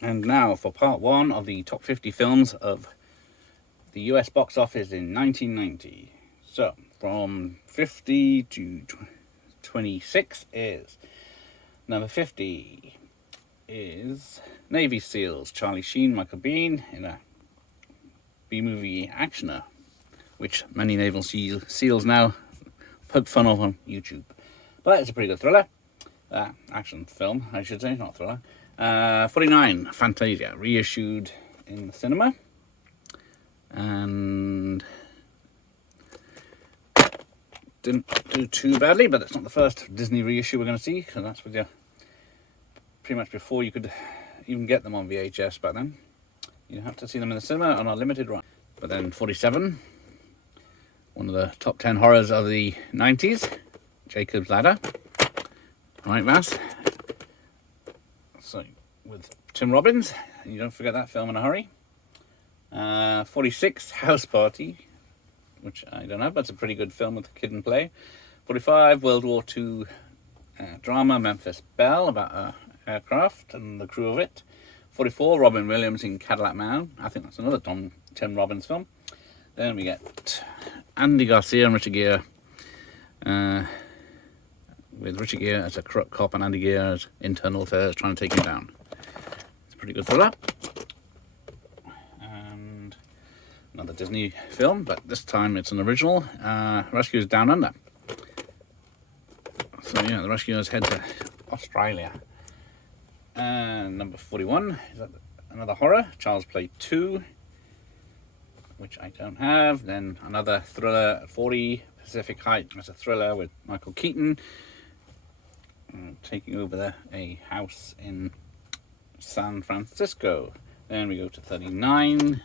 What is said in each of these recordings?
And now for part one of the top 50 films of the US box office in 1990. So, from 50 to 26 is number 50 is Navy SEALs, Charlie Sheen, Michael Biehn in a B-movie actioner, which many Naval SEALs now poke fun of on YouTube. But it's a pretty good thriller. Action film, I should say, not thriller. 49, Fantasia, reissued in the cinema. And didn't do too badly, but it's not the first Disney reissue we're going to see, because that's with you pretty much before you could even get them on VHS back then. You have to see them in the cinema on a limited run. But then 47, one of the top 10 horrors of the 90s, Jacob's Ladder. Right, Vass? So, with Tim Robbins, you don't forget that film in a hurry. 46, House Party, which I don't have, but it's a pretty good film with the kid in play. 45, World War II drama, Memphis Belle, about an aircraft and the crew of it. 44, Robin Williams in Cadillac Man. I think that's another Tim Robbins film. Then we get Andy Garcia and Richard Gere, with Richard Gere as a corrupt cop and Andy Gere as internal affairs trying to take him down. It's a pretty good thriller. And another Disney film, but this time it's an original, Rescuers Down Under. So yeah, the rescuers head to Australia. And number 41 is another horror, Child's Play 2, which I don't have. Then another thriller at 40, Pacific Height. That's a thriller with Michael Keaton taking over a house in San Francisco. Then we go to 39,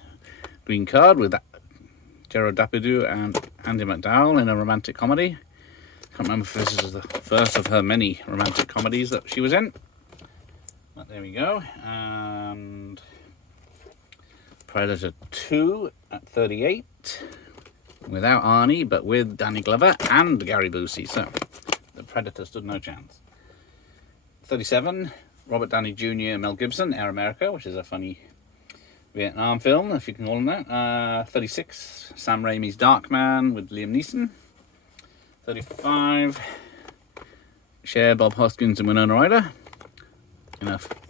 Green Card with Gerard Depardieu and Andy McDowell in a romantic comedy. Can't remember if this is the first of her many romantic comedies that she was in. But there we go. And Predator 2 at 38, without Arnie, but with Danny Glover and Gary Busey. So the Predator stood no chance. 37, Robert Downey Jr. Mel Gibson, Air America, which is a funny Vietnam film, if you can call them that. 36, Sam Raimi's Darkman with Liam Neeson. 35, Cher, Bob Hoskins and Winona Ryder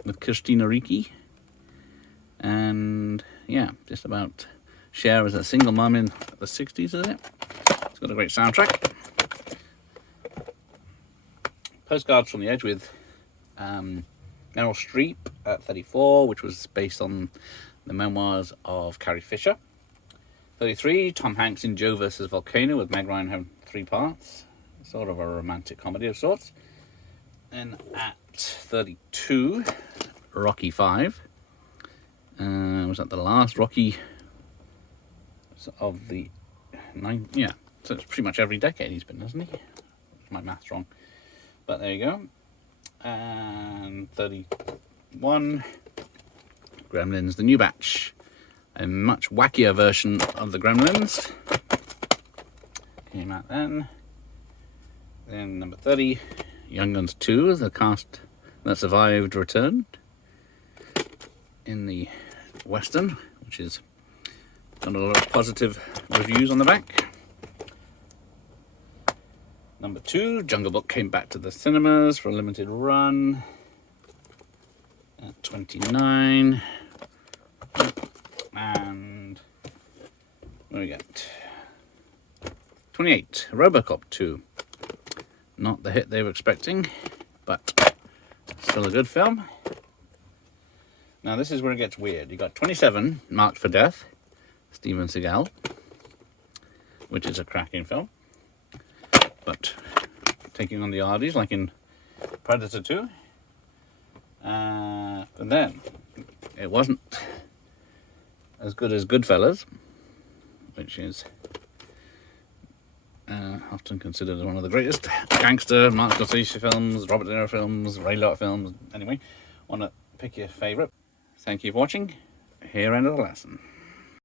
with Christina Ricci. And yeah, just about Cher as a single mum in the 60s, is it? It's got a great soundtrack. Postcards from the Edge with Meryl Streep at 34, which was based on the memoirs of Carrie Fisher. 33, Tom Hanks in Joe vs. Volcano with Meg Ryan having 3 parts. Sort of a romantic comedy of sorts. And at 32, Rocky 5. Was that the last Rocky of the 9? Yeah, so it's pretty much every decade he's been, hasn't he? My math's wrong. But there you go. And 31, Gremlins, the new batch. A much wackier version of the Gremlins. Came out then. Then number 30, Young Guns 2, the cast that survived returned in the Western, which is got a lot of positive reviews on the back. Number 2, Jungle Book came back to the cinemas for a limited run at 29. And what do we get? 28, Robocop 2. Not the hit they were expecting, but still a good film. Now this is where it gets weird. You got 27, Marked for Death, Steven Seagal, which is a cracking film, but taking on the Ardis like in Predator 2. But then it wasn't as good as Goodfellas, which is often considered one of the greatest gangster Martin Scorsese films, Robert De Niro films, Ray Liotta films. Anyway, want to pick your favourite. Thank you for watching. Here end of the lesson.